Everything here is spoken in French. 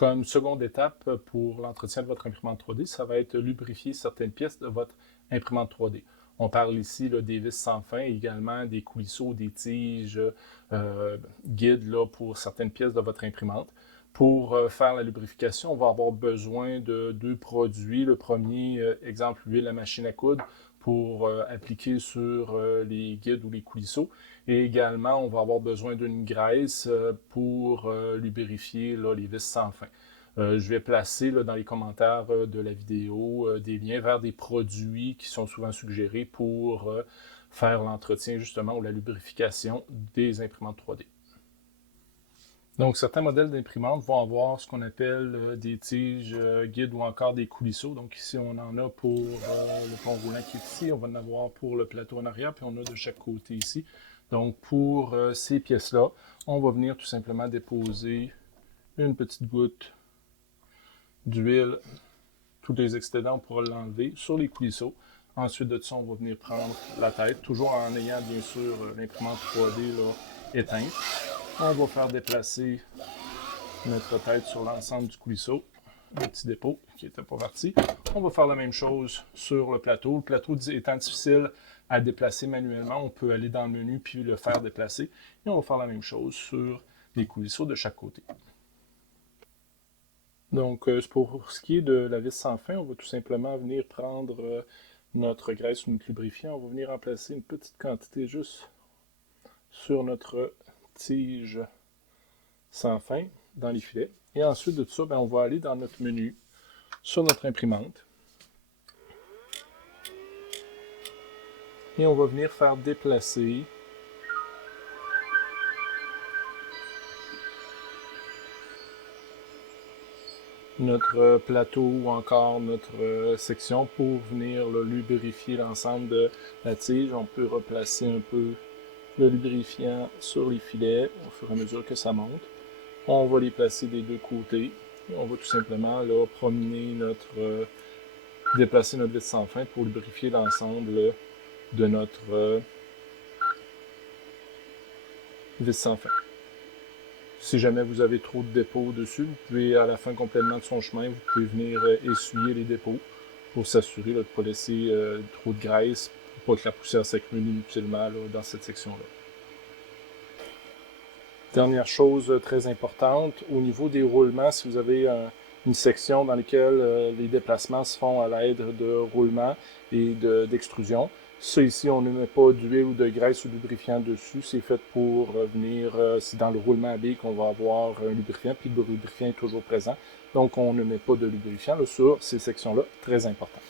Comme seconde étape pour l'entretien de votre imprimante 3D, ça va être lubrifier certaines pièces de votre imprimante 3D. On parle ici là, des vis sans fin, également des coulisseaux, des tiges, guides là, pour certaines pièces de votre imprimante. Pour faire la lubrification, on va avoir besoin de deux produits. Le premier, exemple, huile à machine à coudre pour appliquer sur les guides ou les coulisseaux. Et également, on va avoir besoin d'une graisse pour lubrifier là, les vis sans fin. Je vais placer là, dans les commentaires de la vidéo des liens vers des produits qui sont souvent suggérés pour faire l'entretien justement ou la lubrification des imprimantes 3D. Donc, certains modèles d'imprimantes vont avoir ce qu'on appelle des tiges guides ou encore des coulisseaux. Donc, ici, on en a pour le pont roulant qui est ici. On va en avoir pour le plateau en arrière, puis on a de chaque côté ici. Donc, pour ces pièces-là, on va venir tout simplement déposer une petite goutte d'huile. Tous les excédents, on pourra l'enlever sur les coulisseaux. Ensuite de ça, on va venir prendre la tête, toujours en ayant bien sûr l'imprimante 3D là, éteinte. On va faire déplacer notre tête sur l'ensemble du coulisseau. Le petit dépôt qui n'était pas parti. On va faire la même chose sur le plateau. Le plateau étant difficile à déplacer manuellement, on peut aller dans le menu puis le faire déplacer. Et on va faire la même chose sur les coulisseaux de chaque côté. Donc, pour ce qui est de la vis sans fin, on va tout simplement venir prendre notre graisse ou notre lubrifiant. On va venir en placer une petite quantité juste sur notre tige sans fin dans les filets. Et ensuite de tout ça, on va aller dans notre menu sur notre imprimante. Et on va venir faire déplacer notre plateau ou encore notre section pour venir lubrifier l'ensemble de la tige. On peut replacer un peu le lubrifiant sur les filets au fur et à mesure que ça monte. On va les placer des deux côtés. Et on va tout simplement là, déplacer notre vis sans fin pour lubrifier l'ensemble de notre vis sans fin. Si jamais vous avez trop de dépôts dessus, vous pouvez à la fin complètement de son chemin, vous pouvez venir essuyer les dépôts pour s'assurer de ne pas laisser trop de graisse pour pas que la poussière s'accumule inutilement là, dans cette section-là. Dernière chose très importante, au niveau des roulements, si vous avez une section dans laquelle les déplacements se font à l'aide de roulements et d'extrusion, ça ici, on ne met pas d'huile ou de graisse ou de lubrifiant dessus. C'est fait pour venir, c'est dans le roulement à billes qu'on va avoir un lubrifiant, puis le lubrifiant est toujours présent. Donc, on ne met pas de lubrifiant là, sur ces sections-là, très important.